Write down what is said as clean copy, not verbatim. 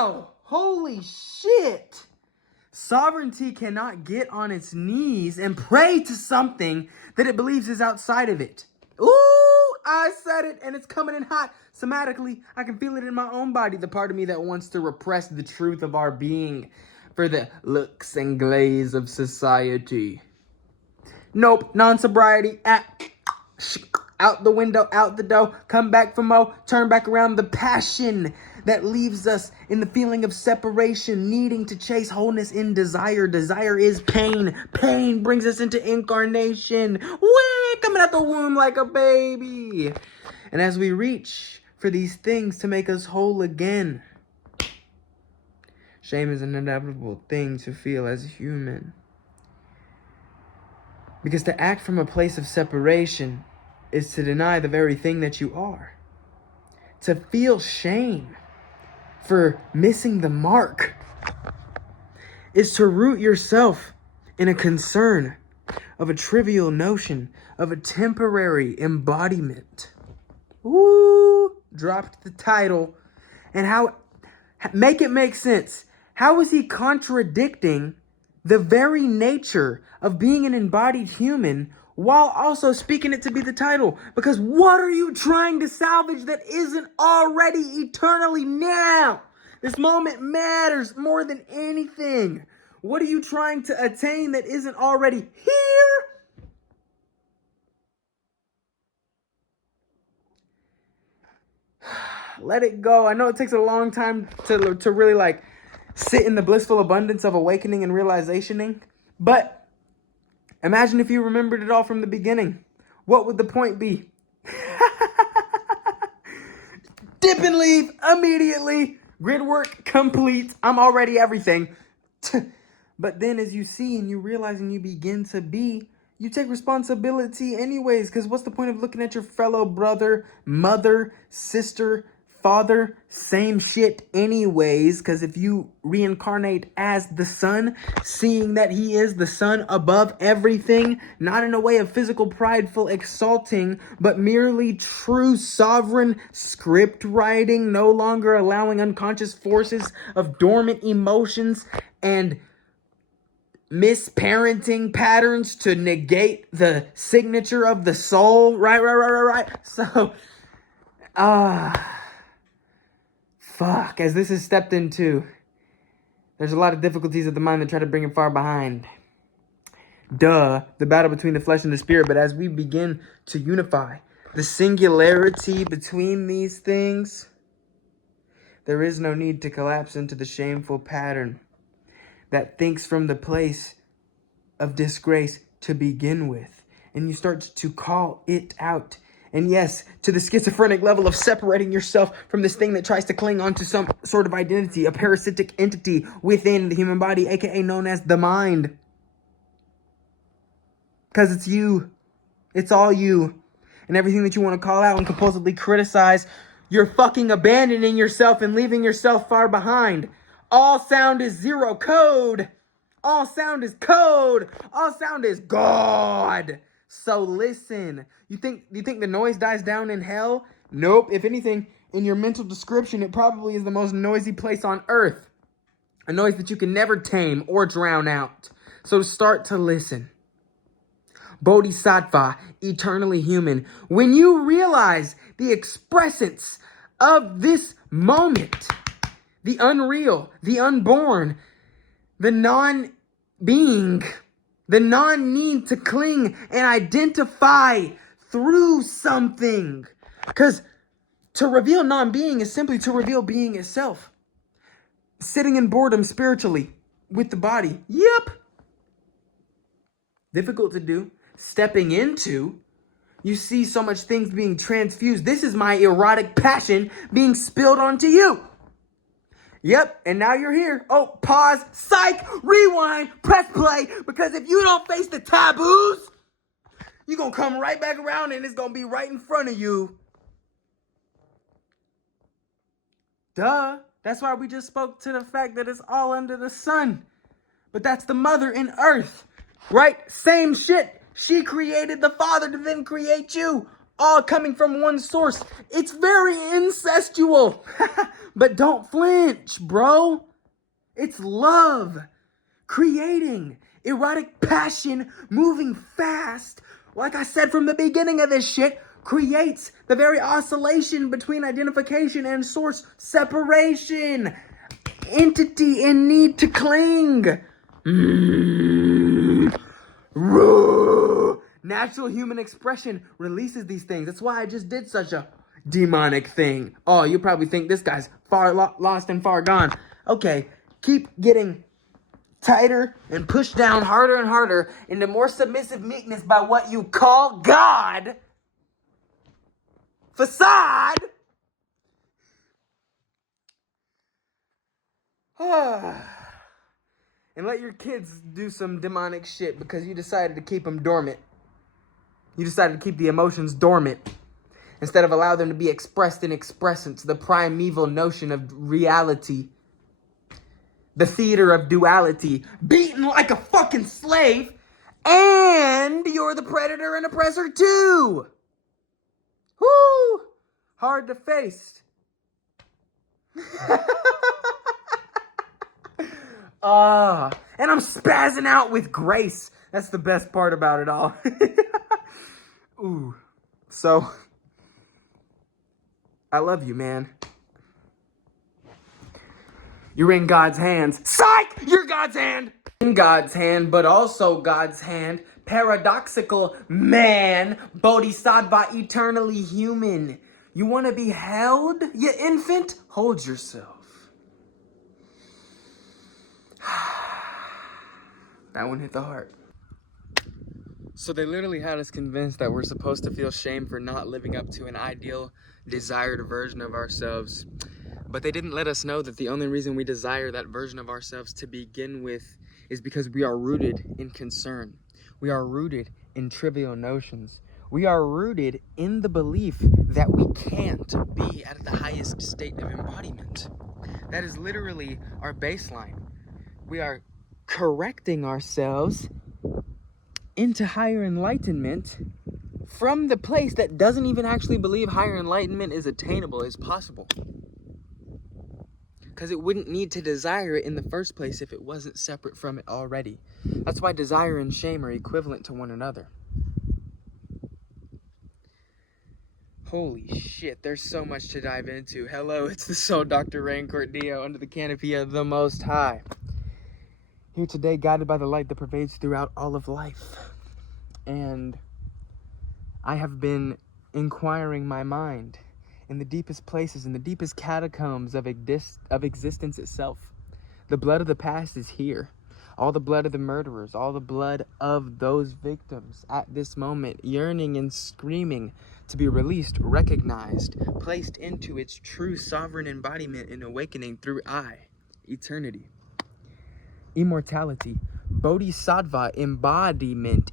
Wow! Holy shit! Sovereignty cannot get on its knees and pray to something that it believes is outside of it. Ooh, I said it, and it's coming in hot. Somatically, I can feel it in my own body, the part of me that wants to repress the truth of our being for the looks and glaze of society. Nope, non-sobriety, out the window, out the door, come back for more, turn back around. The passion that leaves us in the feeling of separation, needing to chase wholeness in desire. Desire is pain. Pain brings us into incarnation. Whee! Coming out the womb like a baby. And as we reach for these things to make us whole again, shame is an inevitable thing to feel as a human. Because to act from a place of separation is to deny the very thing that you are. To feel shame for missing the mark is to root yourself in a concern of a trivial notion of a temporary embodiment. Woo! Dropped the title. And how, make it make sense. How is he contradicting the very nature of being an embodied human while also speaking it to be the title? Because what are you trying to salvage that isn't already eternally now? This moment matters more than anything. What are you trying to attain that isn't already here? Let it go. I know it takes a long time to really like sit in the blissful abundance of awakening and realizationing, but imagine if you remembered it all from the beginning. What would the point be? Dip and leave immediately. Grid work complete. I'm already everything. But then as you see and you realize and you begin to be, you take responsibility anyways. Because what's the point of looking at your fellow brother, mother, sister, father, same shit anyways? Because if you reincarnate as the sun, seeing that he is the sun above everything, not in a way of physical prideful exalting, but merely true sovereign script writing, no longer allowing unconscious forces of dormant emotions and misparenting patterns to negate the signature of the soul. Right. So, fuck, as this is stepped into, there's a lot of difficulties of the mind that try to bring it far behind. The battle between the flesh and the spirit. But as we begin to unify the singularity between these things, there is no need to collapse into the shameful pattern that thinks from the place of disgrace to begin with. And you start to call it out. And yes, to the schizophrenic level of separating yourself from this thing that tries to cling onto some sort of identity, a parasitic entity within the human body, aka known as the mind. Because it's you. It's all you. And everything that you want to call out and compulsively criticize, you're fucking abandoning yourself and leaving yourself far behind. All sound is zero code. All sound is code. All sound is God. So listen. You think the noise dies down in hell? Nope. If anything, in your mental description, it probably is the most noisy place on earth. A noise that you can never tame or drown out. So start to listen. Bodhisattva, eternally human. When you realize the expressance of this moment, the unreal, the unborn, the non-being, the non-need to cling and identify through something. Because to reveal non-being is simply to reveal being itself. Sitting in boredom spiritually with the body. Yep. Difficult to do. Stepping into, you see so much things being transfused. This is my erotic passion being spilled onto you. Yep, and now you're here. Oh, pause, psych, rewind, press play, because if you don't face the taboos, you're going to come right back around and it's going to be right in front of you. Duh. That's why we just spoke to the fact that it's all under the sun. But that's the mother in earth, right? Same shit. She created the father to then create you. All coming from one source. It's very incestual. But don't flinch, bro. It's love. Creating erotic passion, moving fast. Like I said from the beginning of this shit, creates the very oscillation between identification and source separation. Entity in need to cling. Natural human expression releases these things. That's why I just did such a demonic thing. Oh, you probably think this guy's far lost and far gone. Okay, keep getting tighter and pushed down harder and harder into more submissive meekness by what you call God. Facade. And let your kids do some demonic shit because you decided to keep them dormant. You decided to keep the emotions dormant instead of allow them to be expressed in expressance, the primeval notion of reality, the theater of duality, beaten like a fucking slave, and you're the predator and oppressor too. Whoo! Hard to face. And I'm spazzing out with grace. That's the best part about it all. Ooh. So, I love you, man. You're in God's hands. Psych! You're God's hand! In God's hand, but also God's hand. Paradoxical man. Bodhisattva, eternally human. You want to be held, you infant? Hold yourself. That one hit the heart. So they literally had us convinced that we're supposed to feel shame for not living up to an ideal, desired version of ourselves. But they didn't let us know that the only reason we desire that version of ourselves to begin with is because we are rooted in concern. We are rooted in trivial notions. We are rooted in the belief that we can't be at the highest state of embodiment. That is literally our baseline. We are correcting ourselves into higher enlightenment from the place that doesn't even actually believe higher enlightenment is attainable, is possible. Because it wouldn't need to desire it in the first place if it wasn't separate from it already. That's why desire and shame are equivalent to one another. Holy shit, there's so much to dive into. Hello, it's the Soul Dr. Raincourt Dio under the canopy of the Most High. Here today, guided by the light that pervades throughout all of life. And I have been inquiring my mind in the deepest places, in the deepest catacombs of existence itself. The blood of the past is here. All the blood of the murderers, all the blood of those victims at this moment, yearning and screaming to be released, recognized, placed into its true sovereign embodiment and awakening through eternity. Immortality, bodhisattva, embodiment.